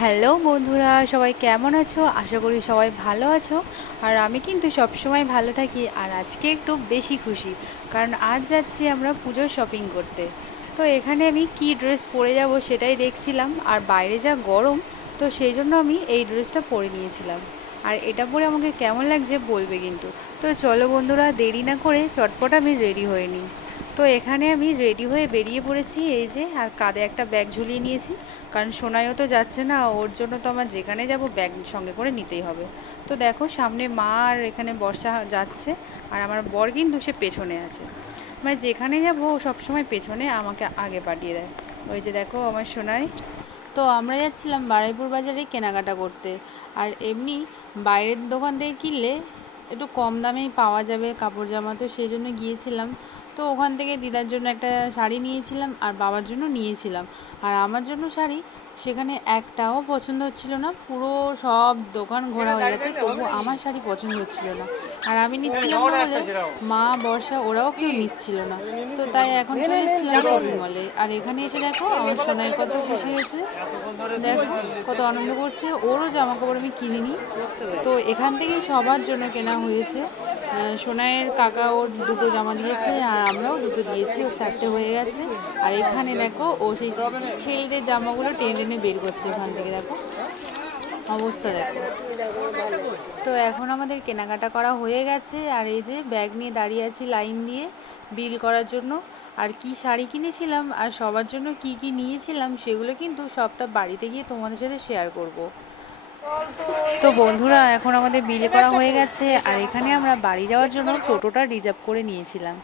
Hello বন্ধুরা, সবাই কেমন আছো? আশা করি সবাই ভালো আছো। আর আমি কিন্তু সবসময় ভালো থাকি আর আজকে একটু বেশি খুশি, কারণ আজ যাচ্ছি আমরা পুজোর শপিং করতে। তো এখানে আমি কি ড্রেস পরে যাব সেটাই দেখছিলাম, আর বাইরে যা গরম, তো সেই জন্য আমি এই ড্রেসটা পরে নিয়েছিলাম। আর এটা পরে আমাকে কেমন লাগছে বলবে কিন্তু। তো চলো বন্ধুরা, দেরি না করে চটপট আমি রেডি হয়ে নিই। তো এখানে আমি রেডি হয়ে বেরিয়ে পড়েছি, এই যে, আর কাঁধে একটা ব্যাগ ঝুলিয়ে নিয়েছি। কারণ সোনাইও তো যাচ্ছে না, ওর জন্য তো আমার যেখানে যাব ব্যাগ সঙ্গে করে নিতেই হবে। তো দেখো, সামনে মা আর এখানে বর্ষা যাচ্ছে, আর আমার বর কিন্তু সে পেছনে আছে। মানে যেখানে যাব, ও সবসময় পেছনে আমাকে আগে পাঠিয়ে দেয়। ওই যে দেখো, আমার সোনাই। তো আমরা যাচ্ছিলাম বারাইপুর বাজারে কেনাকাটা করতে। আর এমনি বাইরের দোকান থেকে কিনলে একটু কম দামেই পাওয়া যাবে কাপড় জামা, তো সেই জন্য গিয়েছিলাম। তো ওখান থেকে দিদার জন্য একটা শাড়ি নিয়েছিলাম আর বাবার জন্য নিয়েছিলাম। আর আমার জন্য শাড়ি সেখানে একটাও পছন্দ হচ্ছিল না পুরো সব দোকান ঘোরা হয়ে গেছে তবু আমার শাড়ি পছন্দ হচ্ছিল না। আর আমি নিচ্ছিলাম না বলে মা বর্ষা ওরাও কেউ নিচ্ছিল না। তো তাই এখন চলে এসেছিলাম শপিং মলে। আর এখানে এসে দেখো আমার সোনাই কত খুশি হয়েছে। দেখো কত আনন্দ করছে। ওরও জামা কাপড় আমি কিনিনি। তো এখান থেকেই সবার জন্য কেনা হয়েছে। সোনাইয়ের কাকা ওর দুটো জামা দিয়েছে আর আমরাও দুটো দিয়েছি, ওর চারটে হয়ে গেছে। আর এখানে দেখো, ও সেই ছেলেদের জামাগুলো টেনে টেনে বের করছে ওখান থেকে, দেখো। অবস্থা দেখো। তো এখন আমাদের কেনাকাটা করা হয়ে গেছে, আর এই যে ব্যাগ নিয়ে দাঁড়িয়ে আছি লাইন দিয়ে বিল করার জন্য। আর কি শাড়ি কিনেছিলাম, আর সবার জন্য কি কি নিয়েছিলাম, সেগুলো কিন্তু সবটা বাড়িতে গিয়ে তোমাদের সাথে শেয়ার করব। তো বন্ধুরা, এখন আমাদের বিলে করা হয়ে গেছে, আর এখানে আমরা বাড়ি যাওয়ার জন্য টোটোটা রিজার্ভ করে নিয়েছিলাম।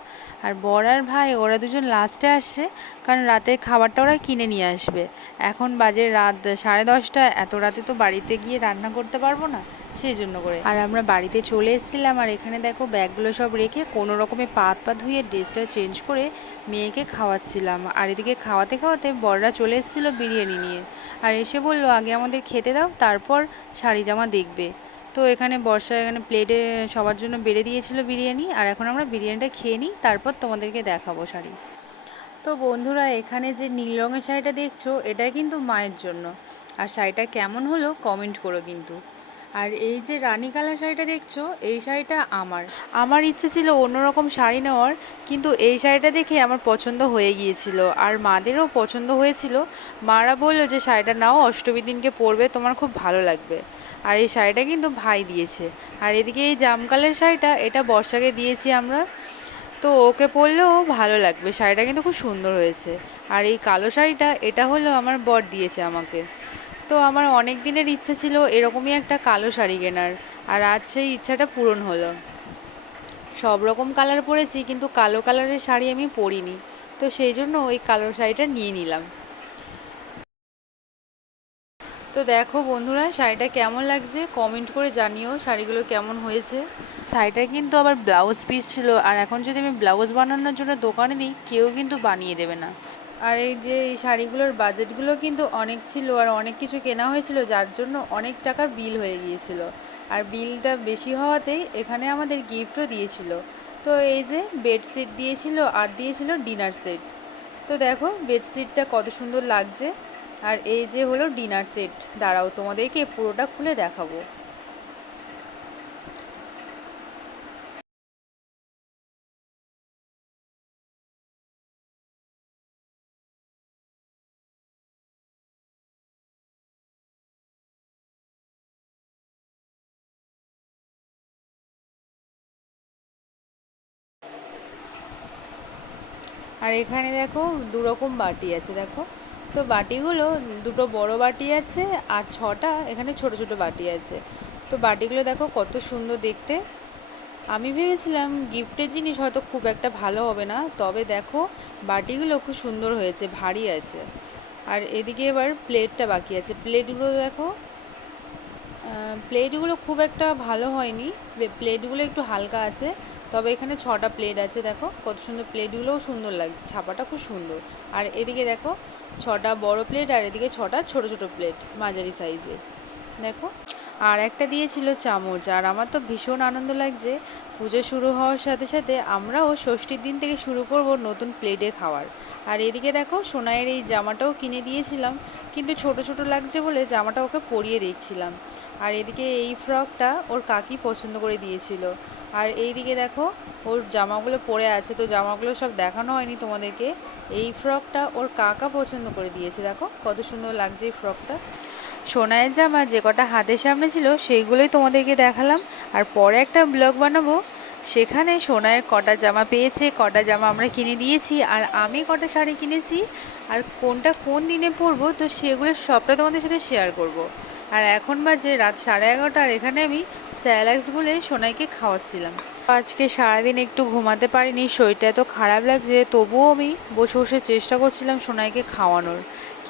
আর বর আর ভাই, ওরা দুজন লাস্টে আসছে, কারণ রাতে খাবারটা ওরা কিনে নিয়ে আসবে। এখন বাজে রাত সাড়ে দশটা, এত রাতে তো বাড়িতে গিয়ে রান্না করতে পারব না। সেই জন্য করে। আর আমরা বাড়িতে চলে এসেছিলাম আর এখানে দেখো ব্যাগগুলো সব রেখে কোনো রকমে পাত পা ধুয়ে ড্রেসটা চেঞ্জ করে মেয়েকে খাওয়াচ্ছিলাম। আর এদিকে খাওয়াতে খাওয়াতে বড়রা চলে এসেছিল বিরিয়ানি নিয়ে। আর এসে বলল, আগে আমাদের খেতে দাও, তারপর শাড়ি জামা দেখবে। তো এখানে বর্ষা এখানে প্লেটে সবার জন্য বেড়ে দিয়েছিল বিরিয়ানি। আর এখন আমরা বিরিয়ানিটা খেয়ে নিই, তারপর তোমাদেরকে দেখাবো শাড়ি। তো বন্ধুরা, এখানে যে নীল রঙের শাড়িটা দেখছ এটা কিন্তু মায়ের জন্য। আর শাড়িটা কেমন হলো কমেন্ট করো কিন্তু। আর এই যে রানী কালার শাড়িটা দেখছ, এই শাড়িটা আমার। আমার ইচ্ছে ছিল অন্যরকম শাড়ি নেওয়ার, কিন্তু এই শাড়িটা দেখে আমার পছন্দ হয়ে গিয়েছিল। আর মাদেরও পছন্দ হয়েছিল। মারা বলল যে, শাড়িটা নাও, অষ্টমীর দিনকে পরবে, তোমার খুব ভালো লাগবে। আর এই শাড়িটা কিন্তু ভাই দিয়েছে। আর এদিকে এই জামকালের শাড়িটা, এটা বর্ষাকে দিয়েছি আমরা। তো ওকে পরলেও ভালো লাগবে। শাড়িটা কিন্তু খুব সুন্দর হয়েছে। আর এই কালো শাড়িটা, এটা হলো আমার বর দিয়েছে আমাকে। তো আমার অনেক দিনের ইচ্ছা ছিল এরকমই একটা কালো শাড়ি কেনার, আর আজ সেই ইচ্ছাটা পূরণ হলো। সব রকম কালার পরেছি, কিন্তু কালো কালারের শাড়ি আমি পরিনি, তো সেই জন্য ওই কালো শাড়িটা নিয়ে নিলাম। তো দেখো বন্ধুরা, শাড়িটা কেমন লাগছে? কমেন্ট করে জানিও শাড়িগুলো কেমন হয়েছে। শাড়িটা কিন্তু আবার ব্লাউজ পিস ছিল, আর এখন যদি আমি ব্লাউজ বানানোর জন্য দোকানে দিই, কেউ কিন্তু বানিয়ে দেবে না। আর এই যে এই শাড়িগুলোর বাজেটগুলো কিন্তু অনেক ছিল আর অনেক কিছু কেনা হয়েছিল, যার জন্য অনেক টাকার বিল হয়ে গিয়েছিল। আর বিলটা বেশি হওয়াতেই এখানে আমাদের গিফটও দিয়েছিল। তো এই যে বেডশিট দিয়েছিল আর দিয়েছিল ডিনার সেট তো দেখো বেডশিটটা কত সুন্দর লাগছে। আর এই যে হলো ডিনার সেট দাঁড়াও তোমাদেরকে পুরোটা খুলে দেখাবো। আর এখানে দেখো দু রকম বাটি আছে, দেখো। তো বাটিগুলো, দুটো বড় বাটি আছে আর ছটা, এখানে ছোট ছোট বাটি আছে। তো বাটিগুলো দেখো কত সুন্দর দেখতে। আমি ভেবেছিলাম গিফটের জিনিস হয়তো খুব একটা ভালো হবে না, তবে দেখো বাটিগুলো খুব সুন্দর হয়েছে, ভারী আছে। আর এদিকে এবার প্লেটটা বাকি আছে। প্লেটগুলো দেখো প্লেটগুলো খুব একটা ভালো হয়নি, প্লেটগুলো একটু হালকা আছে। তবে এখানে ছটা প্লেট আছে, দেখো। কত সুন্দর প্লেটগুলোও সুন্দর লাগছে, ছাপাটা খুব সুন্দর। আর এদিকে দেখো, ছটা বড় প্লেট আর এদিকে ছটা ছোট ছোট প্লেট মাঝারি সাইজে দেখো। আর একটা দিয়েছিল চামচ, আর আমার তো ভীষণ আনন্দ লাগছে। পুজো শুরু হওয়ার সাথে সাথে আমরাও ষষ্ঠীর দিন থেকে শুরু করব নতুন প্লেটে খাওয়ার। আর এদিকে দেখো, সোনাইয়ের এই জামাটাও কিনে দিয়েছিলাম, কিন্তু ছোট ছোট লাগছে বলে জামাটা ওকে পরিয়ে দিচ্ছিলাম। আর এদিকে এই ফ্রকটা ওর কাকি পছন্দ করে দিয়েছিল। আর এইদিকে দেখো, ওর জামাগুলো পরে আছে, তো জামাগুলো সব দেখানো হয়নি তোমাদেরকে। এই ফ্রকটা ওর কাকা পছন্দ করে দিয়েছে, দেখো কত সুন্দর লাগছে এই ফ্রকটা। সোনায়ের জামা যে কটা হাতের সামনে ছিল, সেইগুলোই তোমাদেরকে দেখালাম। আর পরে একটা ব্লগ বানাবো। সেখানে সোনায়ের কটা জামা পেয়েছে, কটা জামা আমরা কিনে দিয়েছি, আর আমি কটা শাড়ি কিনেছি, আর কোনটা কোন দিনে পরবো, তো সেগুলো সবটা তোমাদের সাথে শেয়ার করব। আর এখন বাজে রাত সাড়ে এগারোটা, আর এখানে আমি স্যালাক্স বলে সোনাইকে খাওয়াচ্ছিলাম। আজকে সারাদিন একটু ঘুমাতে পারিনি, শরীরটা এত খারাপ লাগছে, তবুও আমি বসে বসে চেষ্টা করছিলাম সোনাইকে খাওয়ানোর।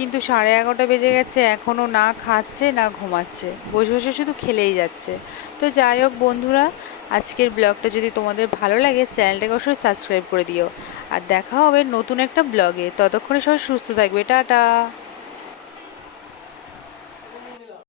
কিন্তু সাড়ে এগারোটা বেজে গেছে এখনও না খাচ্ছে, না ঘুমাচ্ছে। বসে বসে শুধু খেলেই যাচ্ছে। তো যাই হোক বন্ধুরা, আজকের ব্লগটা যদি তোমাদের ভালো লাগে, চ্যানেলটাকে অবশ্যই সাবস্ক্রাইব করে দিও। আর দেখা হবে নতুন একটা ব্লগে। ততক্ষণে সবাই সুস্থ থাকবে। টাটা!